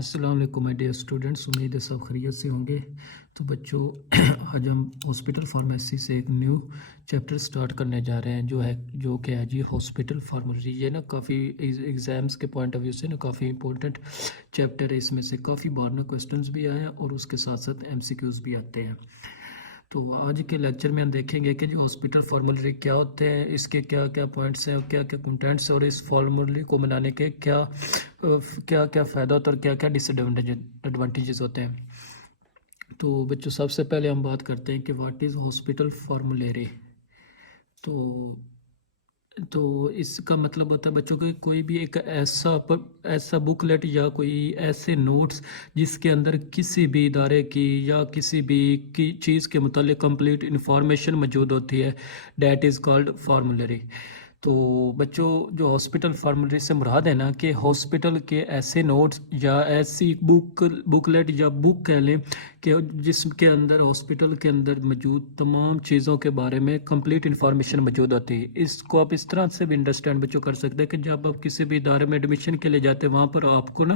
السلام علیکم my dear students, امید ہے سب خیریت سے ہوں گے۔ تو بچوں آج ہم ہاسپٹل فارمیسی سے ایک نیو چیپٹر سٹارٹ کرنے جا رہے ہیں جو کہ ہے جی ہاسپٹل فارمیسی۔ یہ نا کافی ایگزامس کے پوائنٹ آف ویو سے نا کافی امپورٹنٹ چیپٹر ہے۔ اس میں سے کافی بار نا کوسٹنز بھی آئے ہیں اور اس کے ساتھ ساتھ MCQs بھی آتے ہیں۔ تو آج کے لیکچر میں ہم دیکھیں گے کہ جو ہاسپٹل فارمولی کیا ہوتے ہیں، اس کے کیا کیا پوائنٹس ہیں اور کیا کیا کنٹینٹس ہیں، اور اس فارمولی کو بنانے کے کیا کیا فائدہ ہوتا ہے اور کیا کیا ڈس ایڈوانٹیجز ہوتے ہیں۔ تو بچوں سب سے پہلے ہم بات کرتے ہیں کہ واٹ از ہاسپٹل فارمولیری۔ تو اس کا مطلب ہوتا ہے بچوں کہ کوئی بھی ایک ایسا بکلیٹ یا کوئی ایسے نوٹس جس کے اندر کسی بھی ادارے کی یا کسی بھی چیز کے متعلق کمپلیٹ انفارمیشن موجود ہوتی ہے، دیٹ از کالڈ فارمولیری۔ تو بچوں جو ہاسپٹل فارمولیری سے مراد ہے نا کہ ہاسپٹل کے ایسے نوٹس یا ایسی بکلیٹ یا بک کہہ لیں کہ جس کے اندر ہاسپٹل کے اندر موجود تمام چیزوں کے بارے میں کمپلیٹ انفارمیشن موجود ہوتی ہے۔ اس کو آپ اس طرح سے بھی انڈرسٹینڈ بچوں کر سکتے ہیں کہ جب آپ کسی بھی ادارے میں ایڈمیشن کے لیے جاتے ہیں، وہاں پر آپ کو نا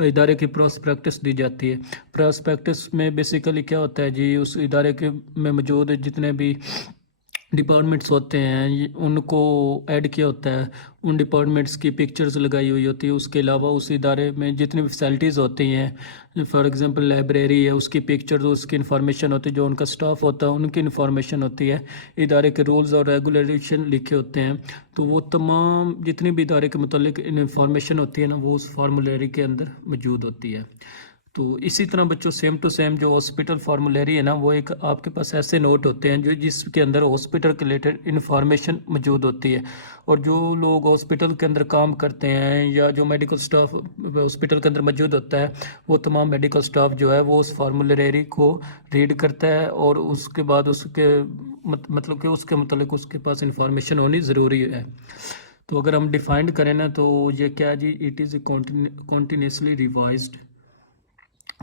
ادارے کی پراسپیکٹس دی جاتی ہے۔ پراسپیکٹس میں بیسیکلی کیا ہوتا ہے جی، اس ادارے کے میں موجود جتنے بھی ڈپارٹمنٹس ہوتے ہیں ان کو ایڈ کیا ہوتا ہے، ان ڈپارٹمنٹس کی پکچرز لگائی ہوئی ہوتی ہے۔ اس کے علاوہ اس ادارے میں جتنی بھی فیسلٹیز ہوتی ہیں، فار ایگزامپل لائبریری ہے، اس کی پکچرز، اس کی انفارمیشن ہوتی ہے، جو ان کا سٹاف ہوتا ہے ان کی انفارمیشن ہوتی ہے، ادارے کے رولز اور ریگولیشن لکھے ہوتے ہیں۔ تو وہ تمام جتنی بھی ادارے کے متعلق انفارمیشن ہوتی ہے نا، وہ اس فارمولیری کے اندر موجود ہوتی ہے۔ تو اسی طرح بچوں سیم ٹو سیم جو ہاسپٹل فارمولیری ہے نا، وہ ایک آپ کے پاس ایسے نوٹ ہوتے ہیں جس کے اندر ہاسپٹل کے ریلیٹڈ انفارمیشن موجود ہوتی ہے، اور جو لوگ ہاسپٹل کے اندر کام کرتے ہیں یا جو میڈیکل سٹاف ہاسپٹل کے اندر موجود ہوتا ہے، وہ تمام میڈیکل سٹاف جو ہے وہ اس فارمولیری کو ریڈ کرتا ہے، اور اس کے بعد اس کے مطلب کہ اس کے متعلق اس کے پاس انفارمیشن ہونی ضروری ہے۔ تو اگر ہم ڈیفائنڈ کریں نا تو یہ کیا جی، it is a continuously revised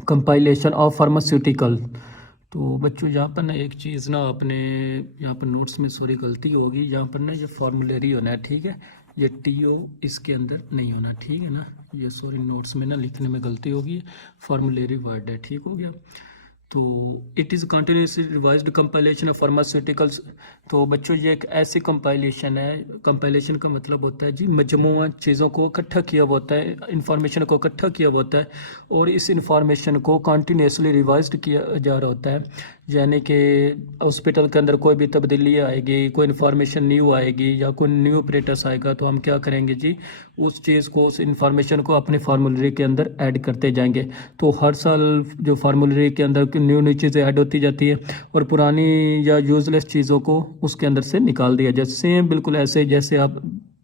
compilation of pharmaceutical. تو بچوں یہاں پر نا ایک چیز نا آپ نے یہاں پر نوٹس میں سوری غلطی ہوگی، یہاں پر نا یہ فارمولیری ہونا ہے، ٹھیک ہے، یہ TO اس کے اندر نہیں ہونا، ٹھیک ہے نا، یہ سوری نوٹس میں نا لکھنے میں غلطی ہوگی، فارمولیری ورڈ ہے، ٹھیک ہو گیا۔ تو it is continuously revised compilation of pharmaceuticals. تو بچوں یہ ایک ایسی کمپائلیشن ہے، کمپائلیشن کا مطلب ہوتا ہے جی مجموعہ چیزوں کو اکٹھا کیا ہوا ہوتا ہے، انفارمیشن کو اکٹھا کیا ہوا ہوتا ہے، اور اس انفارمیشن کو کنٹینیوسلی ریوائزڈ کیا جا رہا ہوتا ہے۔ یعنی کہ ہاسپٹل کے اندر کوئی بھی تبدیلی آئے گی، کوئی انفارمیشن نیو آئے گی یا کوئی نیو آپریٹس آئے گا، تو ہم کیا کریں گے جی، اس چیز کو، اس انفارمیشن کو اپنے فارمولیری کے اندر ایڈ کرتے جائیں گے۔ تو ہر سال جو فارمولیری کے اندر نیو چیزیں ایڈ ہوتی جاتی ہے، اور پرانی یا یوز لیس چیزوں کو اس کے اندر سے نکال دیا جائے، سیم بالکل ایسے جیسے آپ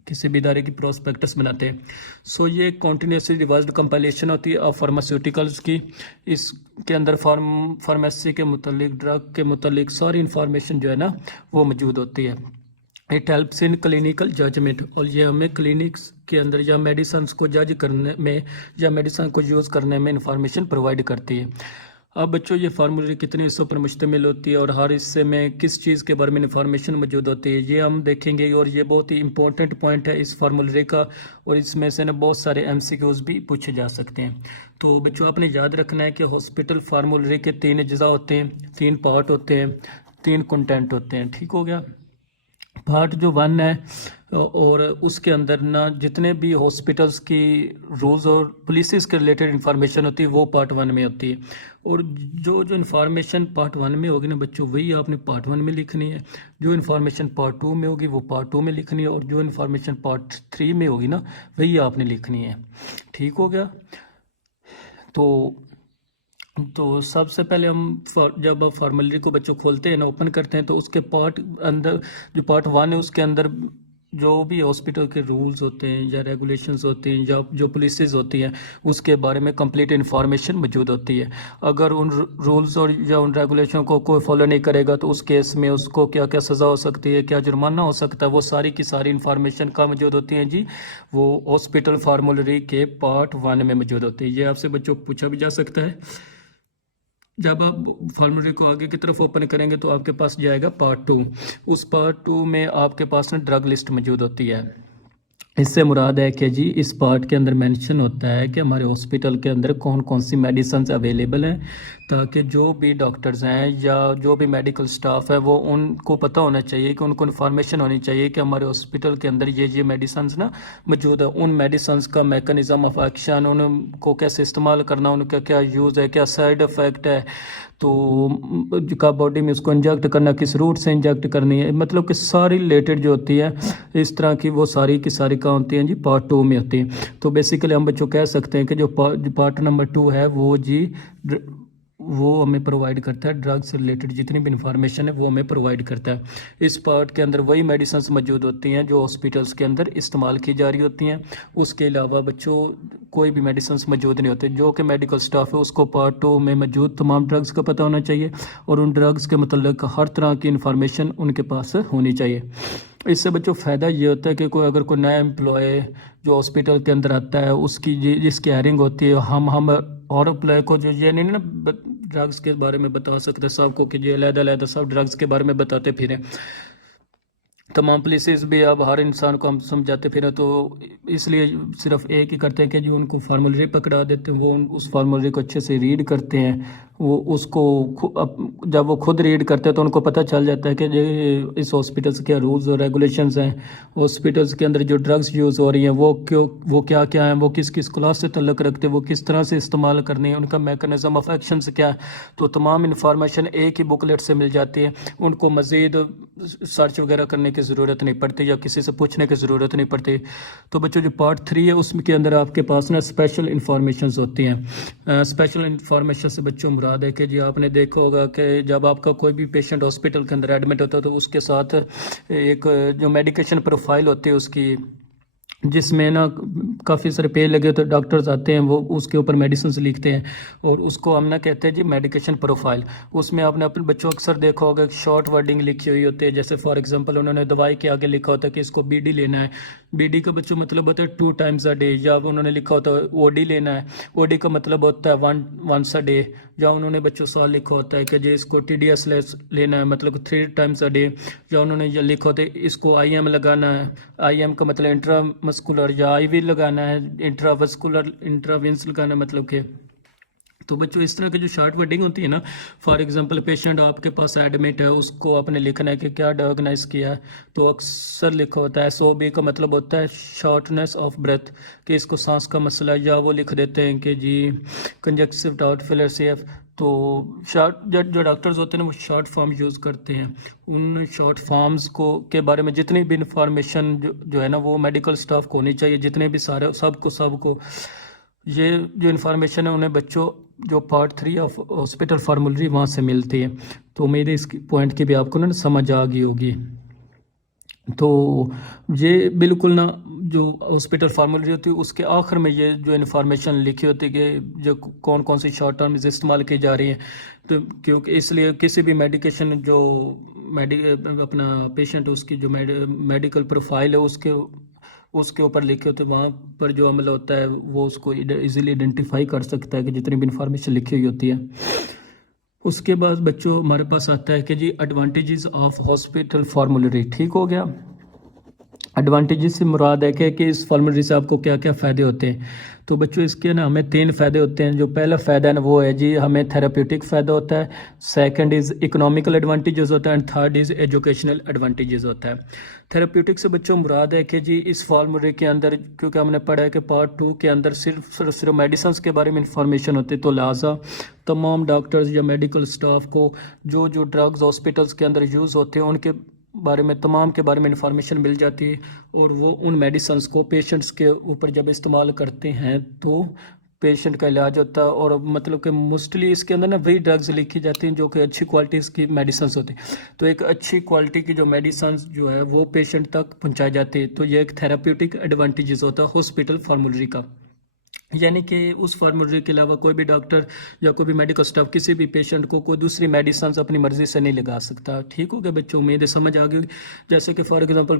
کسی بھی ادارے کی پراسپیکٹس بناتے ہیں۔ سو یہ کنٹینیوسلی ریوائزڈ کمپائلیشن ہوتی ہے آف فارماسیوٹیکلس کی۔ اس کے اندر فارمیسی کے متعلق، ڈرگ کے متعلق ساری انفارمیشن جو ہے نا وہ موجود ہوتی ہے۔ It helps in clinical judgement, اور یہ ہمیں کلینکس کے اندر یا میڈیسنس کو جج کرنے میں یا میڈیسن کو یوز کرنے میں انفارمیشن پرووائڈ کرتی ہے۔ اب بچوں یہ فارمولیری کتنے حصوں پر مشتمل ہوتی ہے اور ہر حصے میں کس چیز کے بارے میں انفارمیشن موجود ہوتی ہے، یہ ہم دیکھیں گے، اور یہ بہت ہی امپورٹنٹ پوائنٹ ہے اس فارمولیری کا، اور اس میں سے نا بہت سارے MCQs بھی پوچھے جا سکتے ہیں۔ تو بچوں آپ نے یاد رکھنا ہے کہ ہاسپٹل فارمولیری کے 3 اجزاء ہوتے ہیں، 3 پارٹ ہوتے ہیں، 3 کنٹینٹ ہوتے ہیں، ٹھیک ہو گیا۔ پارٹ جو 1 ہے، اور اس کے اندر نا جتنے بھی ہاسپٹلس کی رولز اور پالیسیز کے ریلیٹڈ انفارمیشن ہوتی ہے وہ پارٹ 1 میں ہوتی ہے، اور جو انفارمیشن پارٹ 1 میں ہوگی نا بچوں وہی آپ نے پارٹ 1 میں لکھنی ہے، جو انفارمیشن پارٹ 2 میں ہوگی وہ پارٹ 2 میں لکھنی ہے، اور جو انفارمیشن پارٹ 3 میں ہوگی نا وہی آپ نے لکھنی ہے، ٹھیک ہو گیا۔ تو سب سے پہلے ہم جب آپ فارمولیری کو بچوں کھولتے ہیں نا، اوپن کرتے ہیں، تو اس کے پارٹ اندر جو پارٹ 1 ہے اس کے اندر جو بھی ہاسپٹل کے رولز ہوتے ہیں یا ریگولیشنز ہوتے ہیں یا جو پالیسیز ہوتی ہیں اس کے بارے میں کمپلیٹ انفارمیشن موجود ہوتی ہے۔ اگر ان رولز اور یا ان ریگولیشن کو کوئی فالو نہیں کرے گا تو اس کیس میں اس کو کیا کیا سزا ہو سکتی ہے، کیا جرمانہ ہو سکتا ہے، وہ ساری کی ساری انفارمیشن کا موجود ہوتی ہیں جی، وہ ہاسپٹل فارمولیری کے پارٹ 1 میں موجود ہوتی ہے۔ یہ آپ سے بچوں پوچھا بھی جا سکتا ہے۔ جب آپ فارمولیری کو آگے کی طرف اوپن کریں گے تو آپ کے پاس جائے گا پارٹ 2، اس پارٹ 2 میں آپ کے پاس نا ڈرگ لسٹ موجود ہوتی ہے، اس سے مراد ہے کہ جی اس پارٹ کے اندر مینشن ہوتا ہے کہ ہمارے ہاسپٹل کے اندر کون کون سی میڈیسنز اویلیبل ہیں، تاکہ جو بھی ڈاکٹرز ہیں یا جو بھی میڈیکل سٹاف ہے وہ ان کو پتہ ہونا چاہیے کہ ان کو انفارمیشن ہونی چاہیے کہ ہمارے ہاسپٹل کے اندر یہ میڈیسنز نا موجود ہے، ان میڈیسنز کا میکانزم آف ایکشن، ان کو کیسے استعمال کرنا، ان کا کیا یوز ہے، کیا سائیڈ افیکٹ ہے، تو کا باڈی میں اس کو انجیکٹ کرنا کس روٹ سے انجیکٹ کرنی ہے، مطلب کہ ساری ریلیٹڈ جو ہوتی ہے اس طرح کی وہ ساری کی ساری کہاں ہوتی ہیں جی پارٹ 2 میں ہوتی ہیں۔ تو بیسیکلی ہم بچوں کہہ سکتے ہیں کہ جو پارٹ نمبر 2 ہے وہ جی وہ ہمیں پرووائڈ کرتا ہے ڈرگ سے ریلیٹڈ جتنی بھی انفارمیشن ہے وہ ہمیں پرووائڈ کرتا ہے۔ اس پارٹ کے اندر وہی میڈیسنز موجود ہوتی ہیں جو ہاسپٹلس کے اندر استعمال کی جا رہی ہوتی ہیں، اس کے علاوہ بچوں کوئی بھی میڈیسنز موجود نہیں ہوتے، جو کہ میڈیکل سٹاف ہے اس کو پارٹ 2 میں موجود تمام ڈرگز کا پتہ ہونا چاہیے اور ان ڈرگز کے متعلق ہر طرح کی انفارمیشن ان کے پاس ہونی چاہیے۔ اس سے بچوں فائدہ یہ ہوتا ہے کہ اگر کوئی نیا امپلائی جو ہاسپٹل کے اندر آتا ہے اس کی جس کی ہائرنگ ہوتی ہے، ہم اور امپلائی کو جو یہ نہیں نا ڈرگز کے بارے میں بتا سکتے سب کو کہ یہ علیحدہ علیحدہ سب ڈرگز کے بارے میں بتاتے پھریں، تمام پولیسز بھی اب ہر انسان کو ہم سمجھاتے پھریں، تو اس لیے صرف ایک ہی کرتے ہیں کہ جو ان کو فارمولری پکڑا دیتے ہیں، وہ اس فارمولری کو اچھے سے ریڈ کرتے ہیں، وہ اس کو جب وہ خود ریڈ کرتے ہیں تو ان کو پتہ چل جاتا ہے کہ اس ہاسپٹلس کے رولز اور ریگولیشنز ہیں، ہاسپٹلس کے اندر جو ڈرگز یوز ہو رہی ہیں وہ کیا کیا ہیں، وہ کس کس کلاس سے تعلق رکھتے ہیں، وہ کس طرح سے استعمال کرنی ہے، ان کا میکانزم آف ایکشن سے کیا ہے، تو تمام انفارمیشن ایک ہی بکلیٹ سے مل جاتی ہے، ان کو مزید سرچ وغیرہ کرنے کی ضرورت نہیں پڑتی یا کسی سے پوچھنے کی ضرورت نہیں پڑتی۔ تو بچوں جو پارٹ 3 ہے اس کے اندر آپ کے پاس نا اسپیشل انفارمیشنز ہوتی ہیں۔ اسپیشل انفارمیشن سے بچوں مراد ہے کہ جی آپ نے دیکھا ہوگا کہ جب آپ کا کوئی بھی پیشنٹ ہاسپٹل کے اندر ایڈمٹ ہوتا ہے تو اس کے ساتھ ایک جو میڈیکیشن پروفائل ہوتی ہے اس کی، جس میں نا کافی سارے پیج لگے ہوتے ہیں، ڈاکٹرز آتے ہیں وہ اس کے اوپر میڈیسنز لکھتے ہیں اور اس کو ہم نا کہتے ہیں جی میڈیکیشن پروفائل۔ اس میں آپ نے اپنے بچوں اکثر دیکھا ہوگا کہ شارٹ ورڈنگ لکھی ہوئی ہوتی ہے، جیسے فار ایگزامپل انہوں نے دوائی کے آگے لکھا ہوتا ہے کہ اس کو بی ڈی لینا ہے، بی ڈی کا بچوں مطلب ہوتا ہے 2 times a day، یا انہوں نے لکھا ہوتا ہے او ڈی لینا ہے، او ڈی کا مطلب ہوتا ہے once a day، یا انہوں نے بچوں سال لکھا ہوتا ہے کہ جی اس کو ٹی ڈی ایس لینا ہے مطلب 3 times a day، یا انہوں نے یہ لکھا ہوتا ہے اس کو آئی ایم لگانا ہے، آئی ایم کا مطلب انٹرا مسکولر، یا آئی وی لگانا ہے، انٹرا وسکولر انٹرا وینس لگانا ہے، مطلب کہ تو بچوں اس طرح کی جو شارٹ ورڈنگ ہوتی ہے نا، فار ایگزامپل پیشنٹ آپ کے پاس ایڈمٹ ہے، اس کو آپ نے لکھنا ہے کہ کیا ڈائگنائز کیا ہے، تو اکثر لکھا ہوتا ہے SOB کا مطلب ہوتا ہے شارٹنیس آف بریتھ، کہ اس کو سانس کا مسئلہ، یا وہ لکھ دیتے ہیں کہ جی کنجکٹیو ہارٹ فیلر CF۔ تو جو ڈاکٹرز ہوتے ہیں نا وہ شارٹ فارم یوز کرتے ہیں، ان شارٹ فارمز کے بارے میں جتنی بھی انفارمیشن جو ہے نا وہ میڈیکل سٹاف کو ہونی چاہیے، جتنے بھی سارے سب کو یہ جو انفارمیشن ہے انہیں بچوں جو پارٹ 3 آف ہاسپٹل فارمولری وہاں سے ملتی ہے۔ تو امید ہے اس پوائنٹ کی بھی آپ کو نا سمجھ آ گئی ہوگی۔ تو یہ بالکل نا جو ہاسپٹل فارمولری ہوتی ہے اس کے آخر میں یہ جو انفارمیشن لکھی ہوتی ہے کہ جو کون کون سی شارٹ ٹرمز استعمال کی جا رہی ہیں، تو کیونکہ اس لیے کسی بھی میڈیکیشن جو اپنا پیشنٹ اس کی جو میڈیکل پروفائل ہے اس کے اوپر لکھے ہوتے ہیں، وہاں پر جو عمل ہوتا ہے وہ اس کو ایزیلی آئیڈینٹیفائی کر سکتا ہے کہ جتنی بھی انفارمیشن لکھی ہوئی ہوتی ہے۔ اس کے بعد بچوں ہمارے پاس آتا ہے کہ جی ایڈوانٹیجز آف ہاسپٹل فارمولری، ٹھیک ہو گیا۔ ایڈوانٹیجز سے مراد ہے کہ اس فارمولری سے آپ کو کیا کیا فائدے ہوتے ہیں۔ تو بچوں اس کے نا ہمیں 3 فائدے ہوتے ہیں۔ جو پہلا فائدہ ہے نا وہ ہے جی ہمیں تھراپیوٹک فائدہ ہوتا ہے، سیکنڈ از اکنامیکل ایڈوانٹیجز ہوتا ہے، and third is educational advantages ہوتا ہے۔ تھراپیوٹک سے بچوں مراد ہے کہ جی اس فارمولری کے اندر کیونکہ ہم نے پڑھا ہے کہ پارٹ 2 کے اندر صرف میڈیسنز کے بارے میں انفارمیشن ہوتی ہے، تو لہٰذا تمام ڈاکٹرز یا میڈیکل سٹاف کو جو ڈرگز ہاسپٹلس کے اندر یوز ہوتے ہیں ان کے بارے میں تمام کے بارے میں انفارمیشن مل جاتی ہے، اور وہ ان میڈیسنز کو پیشنٹس کے اوپر جب استعمال کرتے ہیں تو پیشنٹ کا علاج ہوتا ہے، اور مطلب کہ موسٹلی اس کے اندر نا وہی ڈرگز لکھی جاتی ہیں جو کہ اچھی کوالٹیز کی میڈیسنز ہوتی ہیں، تو ایک اچھی کوالٹی کی جو میڈیسنز جو ہے وہ پیشنٹ تک پہنچائی جاتی ہے، تو یہ ایک تھراپیوٹک ایڈوانٹیجز ہوتا ہے ہاسپٹل فارمولری کا، یعنی کہ اس فارمولری کے علاوہ کوئی بھی ڈاکٹر یا کوئی بھی میڈیکل سٹاف کسی بھی پیشنٹ کو کوئی دوسری میڈیسنز اپنی مرضی سے نہیں لگا سکتا۔ ٹھیک ہو گیا بچوں، امید ہے سمجھ آ گئی۔ جیسے کہ فار ایگزامپل